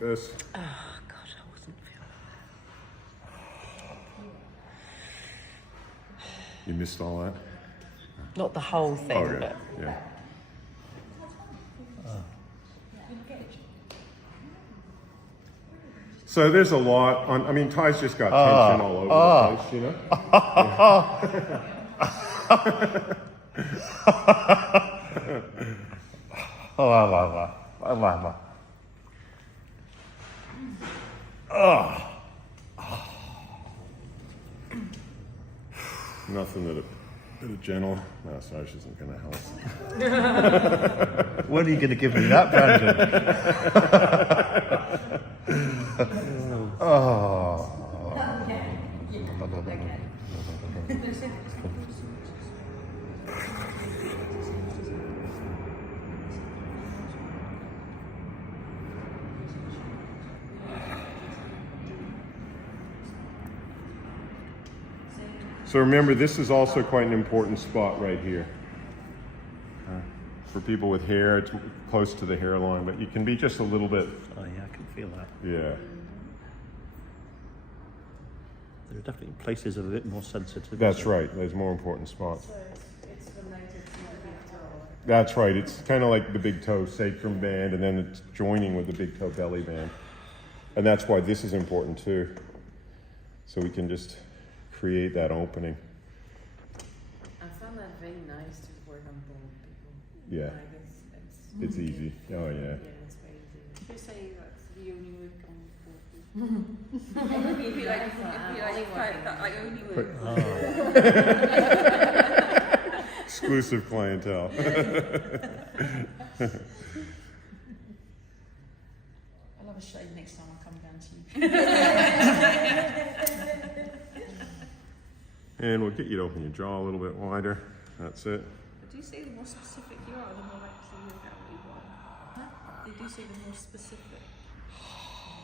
this. Oh, God, I wasn't feeling You missed all that? that. Not the whole thing, Oh, yeah. but... Yeah. So there's a lot on, I mean, Ty's just got tension all over the place, you know? Nothing that a gentle massage isn't going to help. When are you going to give me that, Brandon? So remember, this is also quite an important spot right here. For people with hair, it's close to the hairline, but you can be just a little bit. Oh yeah, I can feel that. Yeah. There are definitely places of a bit more sensitive. That's right. There's more important spots. So it's related to the big toe. That's right. It's kind of like the big toe sacrum band, and then it's joining with the big toe belly band. And that's why this is important too. So we can just create that opening. I found that very nice to work on bald people. Yeah. Like It's easy. Oh, yeah. Yeah, it's very easy. You say that's the only word coming forward. If you like that, I only work. Exclusive clientele. I'll have a shave next time I come down to you. And we'll get you to open your jaw a little bit wider. That's it. They do say the more specific you are, the more actually you'll get what you want. Huh? They do say the more specific.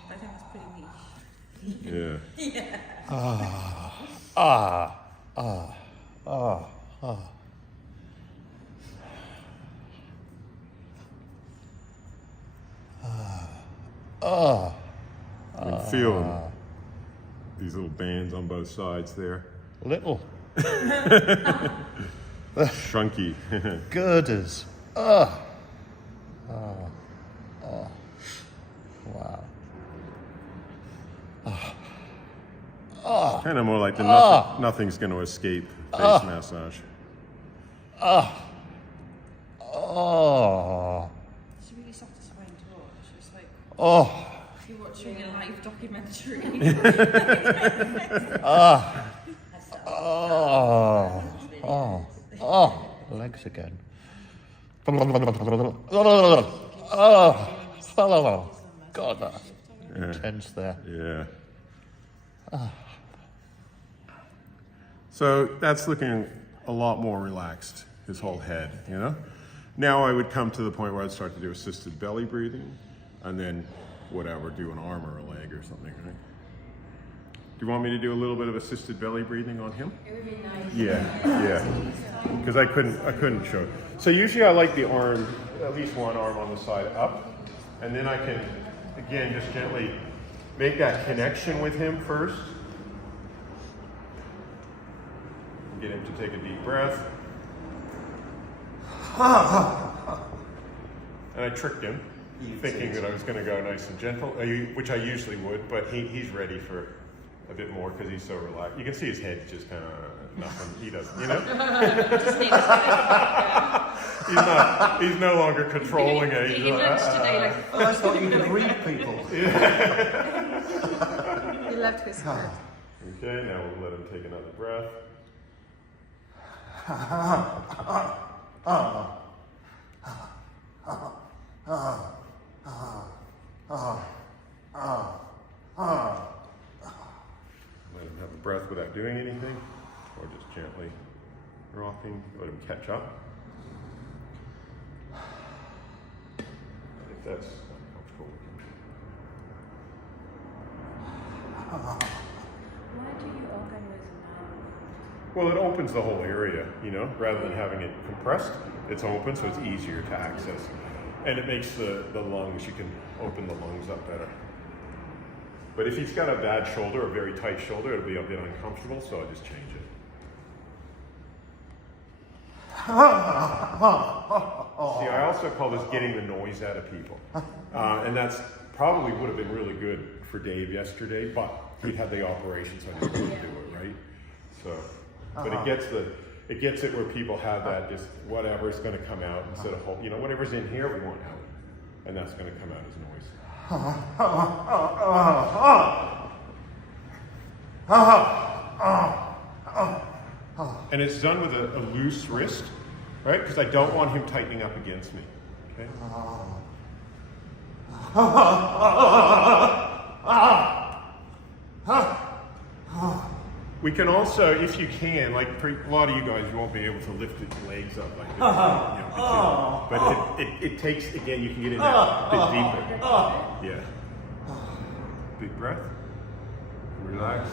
I think that's pretty niche. Yeah. I'm feeling these little bands on both sides there. Little Shrunky. girders. Wow. Kind of more like the nothing's going to escape face massage. Oh. It's really satisfying to watch. It's like Oh. if you're watching a live documentary. Legs again. God, that's intense there. Yeah. So that's looking a lot more relaxed, his whole head, you know? Now I would come to the point where I'd start to do assisted belly breathing, and then whatever, do an arm or a leg or something, right? Do you want me to do a little bit of assisted belly breathing on him? It would be nice. Yeah. Because I couldn't show. So usually I like the arm, at least one arm on the side up, and then I can, again, just gently make that connection with him first. Get him to take a deep breath. And I tricked him, thinking that I was going to go nice and gentle, which I usually would, but he's ready for a bit more because he's so relaxed. You can see his head's just kind of nothing. He doesn't, you know? He's no longer controlling it. He's like, I thought you could read people. He left his heart. Okay, now we'll let him take another breath. Let him have a breath without doing anything, or just gently rocking, let him catch up. If that's uncomfortable. Why do you open with mouth? Well, it opens the whole area, you know, rather than having it compressed, it's open, so it's easier to access. And it makes the lungs, you can open the lungs up better. But if he's got a bad shoulder, a very tight shoulder, it'll be a bit uncomfortable, so I just change it. See, I also call this getting the noise out of people. And that's probably would have been really good for Dave yesterday, but he had the operation, so I didn't really do it, right? So, but it gets it where people have that just whatever is going to come out instead of whatever's in here we want out, and that's going to come out as noise. And it's done with a loose wrist, right? Because I don't want him tightening up against me. Okay. We can also, if you can, like a lot of you guys, you won't be able to lift your legs up like this. But it takes, again, you can get in there a bit deeper. Yeah. Big breath. Relax.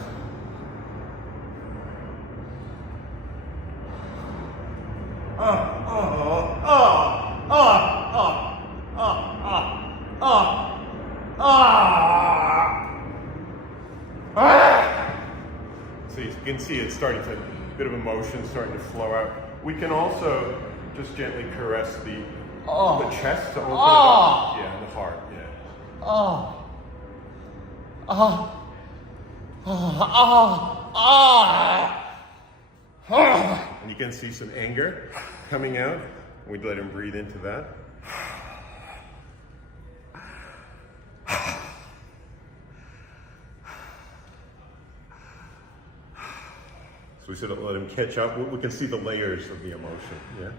So you can see it's starting to, a bit of emotion starting to flow out. We can also just gently caress the chest to open it up. Yeah, and the heart, yeah. And you can see some anger coming out. We'd let him breathe into that. So we sort of let him catch up. We can see the layers of the emotion, yeah?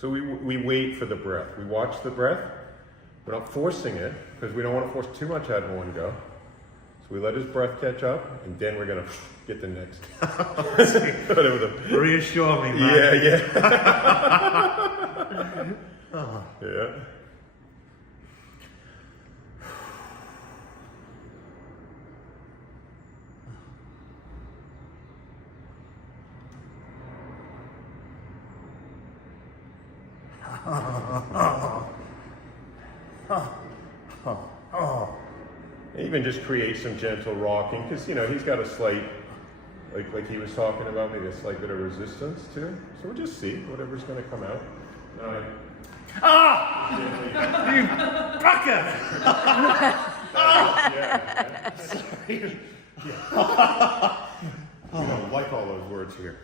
So we wait for the breath. We watch the breath. We're not forcing it because we don't want to force too much out in one go. So we let his breath catch up, and then we're going to get the next. Reassure me, man. Yeah. Yeah. Even just create some gentle rocking, because he's got a slight, like he was talking about, maybe a slight bit of resistance too. So we'll just see whatever's going to come out. You fucker! Yeah. Sorry. You don't like all those words here.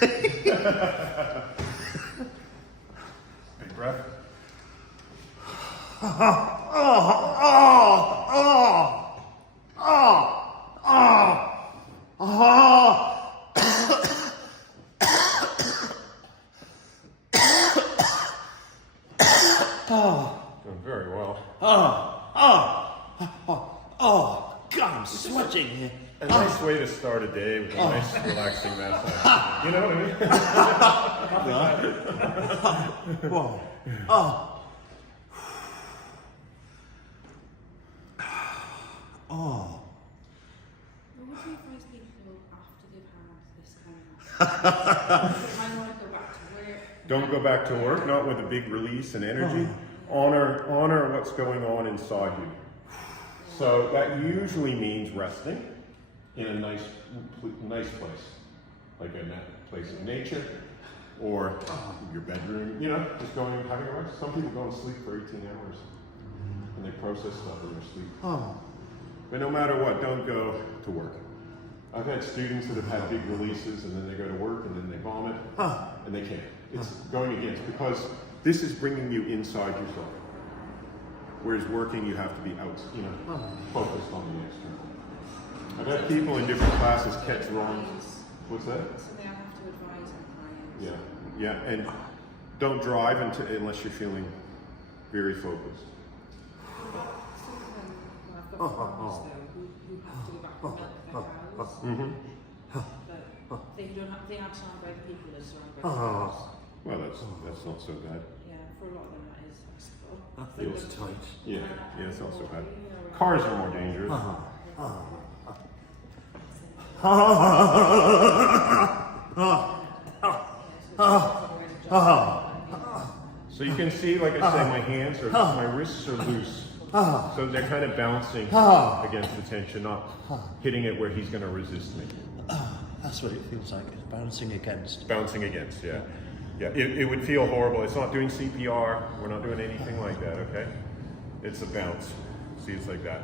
Big breath. Doing very well. God, I'm sweating here. A nice way to start a day with a nice relaxing massage. You know what I mean? Whoa. What would you advise people after they've had this kind of I want to go back to work. Don't go back to work, not with a big release and energy. Honor what's going on inside you. So that usually means resting in a nice place, like a place of nature, or your bedroom. Just going and having a rest. Some people go to sleep for 18 hours, and they process stuff in their sleep. But no matter what, don't go to work. I've had students that have had big releases, and then they go to work, and then they vomit, and they can't. It's going against, because this is bringing you inside yourself. Whereas working, you have to be out, focused on the external. I've had people in different classes catch wrong. What's that? So they have to advise their clients. Yeah, and don't drive unless you're feeling very focused. I've got farmers though who have to go back and milk their cows. But they aren't surrounded by the people, they're surrounded by the cows. Well, that's not so bad. Yeah, for a lot of them that is, I suppose. That feels tight. Yeah, it's not so bad. Cars are more dangerous. So you can see, like I say, my hands are, my wrists are loose. So they're kind of bouncing against the tension, not hitting it where he's going to resist me. That's what it feels like. It's bouncing against. Bouncing against, yeah. Yeah, it would feel horrible. It's not doing CPR. We're not doing anything like that, okay? It's a bounce. See, it's like that.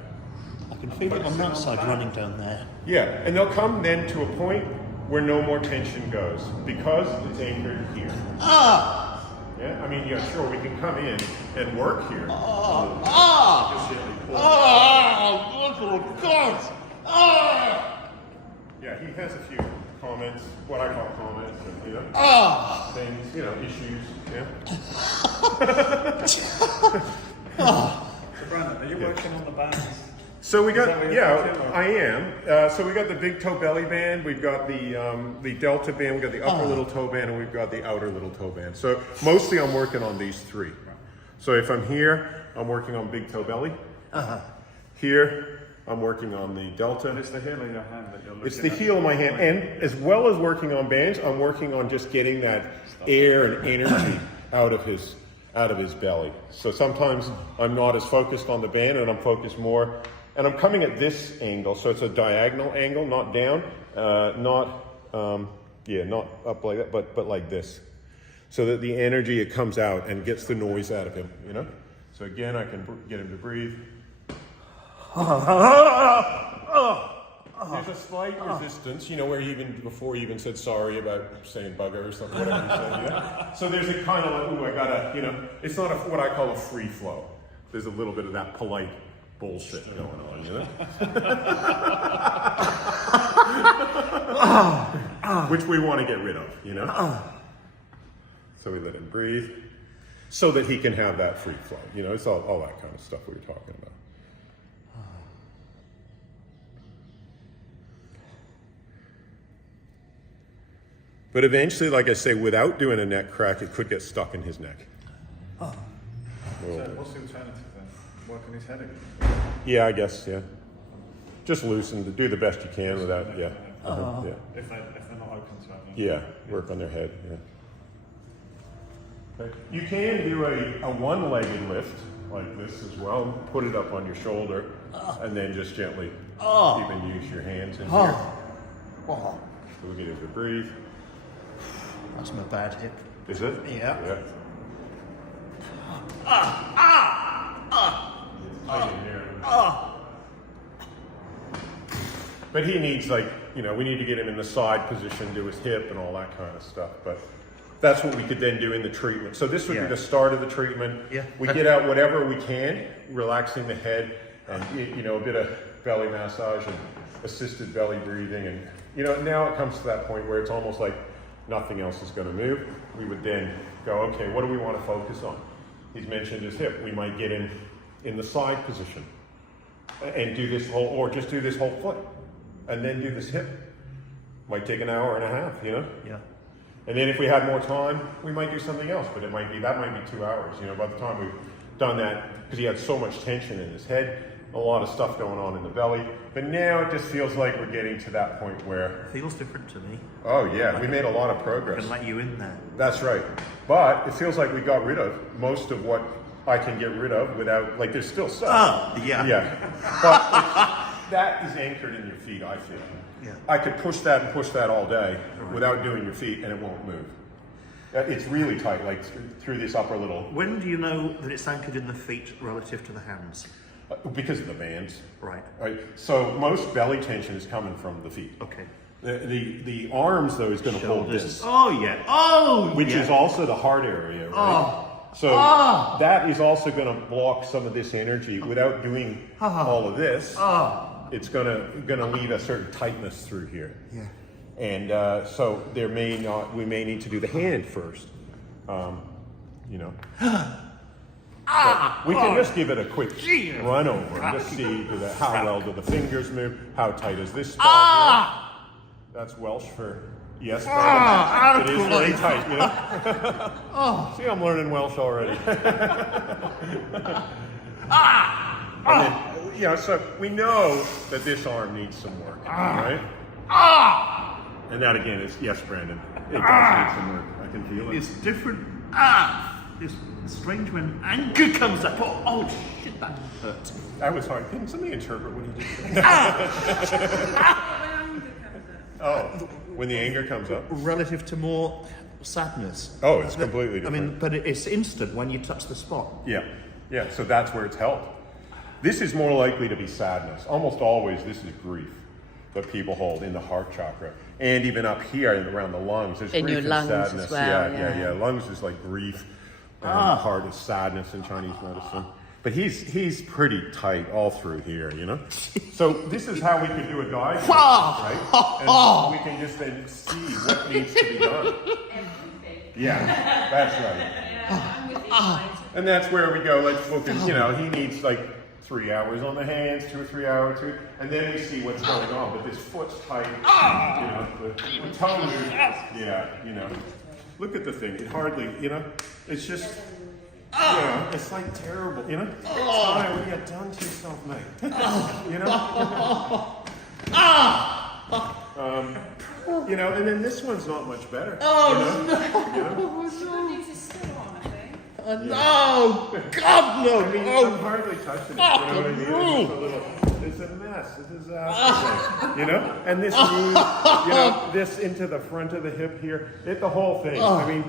I can feel it on that side running down there. Yeah, and they'll come then to a point where no more tension goes because it's anchored here. Yeah, I mean, yeah, sure, we can come in and work here. Yeah, he has a few comments, what I call comments, and, you know, things, you know, issues, yeah. So Brandon, are you working on the bands? So we got, Is that what you're talking about? I am. So we got the big toe belly band, we've got the delta band, we've got the upper little toe band, and we've got the outer little toe band. So mostly I'm working on these three. So if I'm here, I'm working on big toe belly. Here, I'm working on the delta. It's the heel of your hand that you're looking It's the at. heel of my hand, and as well as working on bands, I'm working on just getting that air and energy out of his belly. So sometimes I'm not as focused on the band, and I'm focused more, and I'm coming at this angle, so it's a diagonal angle, not down, not up like that, but like this, so that the energy, it comes out and gets the noise out of him, you know. So again, I can get him to breathe. There's a slight resistance, you know, where he before he even said sorry about saying bugger or something. Whatever he said, yeah. So there's a kind of like, ooh, I gotta, you know, it's not what I call a free flow. There's a little bit of that polite bullshit going on, you know? Which we want to get rid of, you know? So we let him breathe so that he can have that free flow. You know, it's all that kind of stuff we were talking about. But eventually, like I say, without doing a neck crack, it could get stuck in his neck. So what's the alternative then? Work on his head again? Yeah, I guess, yeah. Just loosen, do the best you can without, yeah. Yeah. If they're not open to having. Yeah, work on their head, yeah. Okay. You can do a one-legged lift like this as well. Put it up on your shoulder and then just gently even use your hands in here. So we'll get him to breathe. That's my bad hip. Is it? Yeah. Tight in there. But he needs, like, you know, we need to get him in the side position, do his hip and all that kind of stuff. But that's what we could then do in the treatment. So this would be the start of the treatment. Yeah. We get out whatever we can, relaxing the head and, you know, a bit of belly massage and assisted belly breathing. And, you know, now it comes to that point where it's almost like nothing else is going to move. We would then go, okay, what do we want to focus on? He's mentioned his hip. We might get him in the side position and do this whole, or just do this whole foot and then do this hip. Might take an hour and a half, you know? Yeah. And then if we had more time, we might do something else, but that might be 2 hours, you know, by the time we've done that, because he had so much tension in his head, a lot of stuff going on in the belly. But now it just feels like we're getting to that point where, Feels different to me. oh yeah, we made a lot of I progress. can let you in there. That's right. But it feels like we got rid of most of what I can get rid of without, like there's still some. Yeah. Yeah. But that is anchored in your feet, I feel. Yeah. I could push that and push that all day without doing your feet and it won't move. It's really tight, like through this upper little, When do you know that it's anchored in the feet relative to the hands? because of the bands. Right. Right. So most belly tension is coming from the feet. Okay. The arms though is going to hold this. Oh yeah. Oh. Which yeah. is also the heart area, right? So that is also going to block some of this energy without doing all of this. It's gonna leave a certain tightness through here. Yeah. And so we may need to do the hand first. You know. But we can just give it a quick run over and just see how well do the fingers move, how tight is this spot here. That's Welsh for Yes, Brandon. It is very tight, you know? See, I'm learning Welsh already. And then, you know, so we know that this arm needs some work, right? And that again is, yes, Brandon, it does need some work. I can feel it. It's different. It's strange when anger comes up. Oh shit, that hurt. That was hard. Can somebody interpret what he just said? When anger comes up. Oh, when the anger comes up? Relative to more sadness. Oh, it's completely I different. mean, but it's instant when you touch the spot. Yeah, yeah, so that's where it's held. This is more likely to be sadness. Almost always this is grief that people hold in the heart chakra. And even up here around the lungs, there's In grief your and lungs as sadness. well, Yeah. yeah. Lungs is like grief, and heart is sadness in Chinese medicine. But he's pretty tight all through here, you know? So this is how we can do a diagnosis, right? And we can just then see what needs to be done. Yeah, that's right. Yeah, I'm with you guys. And that's where we go, let's look at, you know, he needs like 3 hours on the hands, 2 or 3 hours, and then we see what's going on. But this foot's tight, you know, the tongue is, yeah, you know. Look at the thing, it hardly, you know, it's just, you know, it's like terrible, you know. Time, what have you done to yourself, mate? You know? You know, and then this one's not much better. Oh, you know? Someone needs to sit on, I think. No! God, no! I mean, I'm hardly touching it, you know what I mean? It's just a little, it's a mess, it's a disaster, you know? And this moves, you know, this into the front of the hip here, the whole thing. I mean,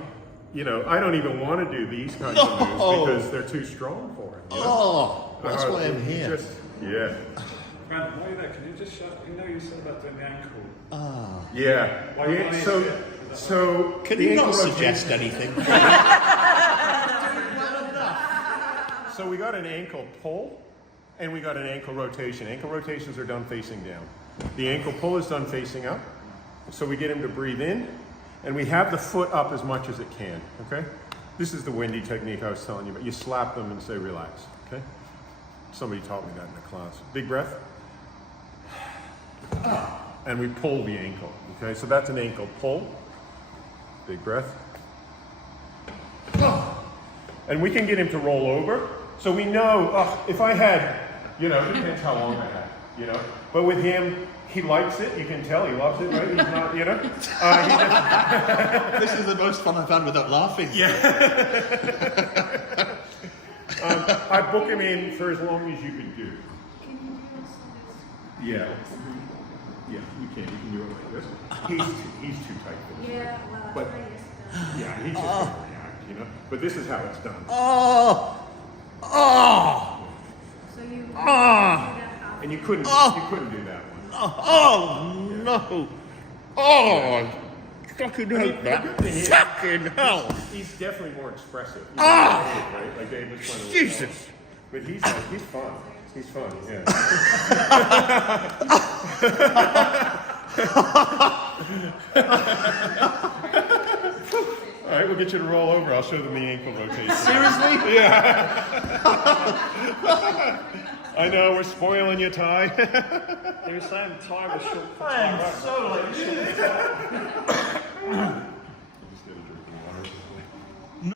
you know, I don't even want to do these kinds of moves because they're too strong for it. You know? That's why I'm here. Just, yeah. Brandon, while you're there, can you just show, you know you said about doing the ankle. Yeah. Why Yeah, is so, it? so Can the you ankle not rotation- suggest anything? So we got an ankle pull and we got an ankle rotation. Ankle rotations are done facing down. The ankle pull is done facing up. So we get him to breathe in and we have the foot up as much as it can, okay? This is the windy technique I was telling you about. You slap them and say relax, okay? Somebody taught me that in the class. Big breath. And we pull the ankle, okay? So that's an ankle pull. Big breath. And we can get him to roll over. So we know, if I had, you know, it depends how long I had, you know. But with him, he likes it. You can tell he loves it, right? He's not, you know. This is the most fun I've had without laughing. I book him in for as long as you can do. Yeah. Yeah, you can. You can do it like this. He's too tight for this. Yeah, well, But- I guess. Yeah, he's just going to react, you know. But this is how it's done. So you do that half. And you couldn't do that one. Oh no! Oh, fucking I mean, hate the good that! thing is- Fucking hell! He's definitely more expressive. You know, right? Like Dave was trying to. Jesus! But he's fun. He's fun. Yeah. All right, we'll get you to roll over. I'll show them the ankle rotation. Seriously? Yeah. I know we're spoiling you, Ty. He was saying time was short for I time. am so like.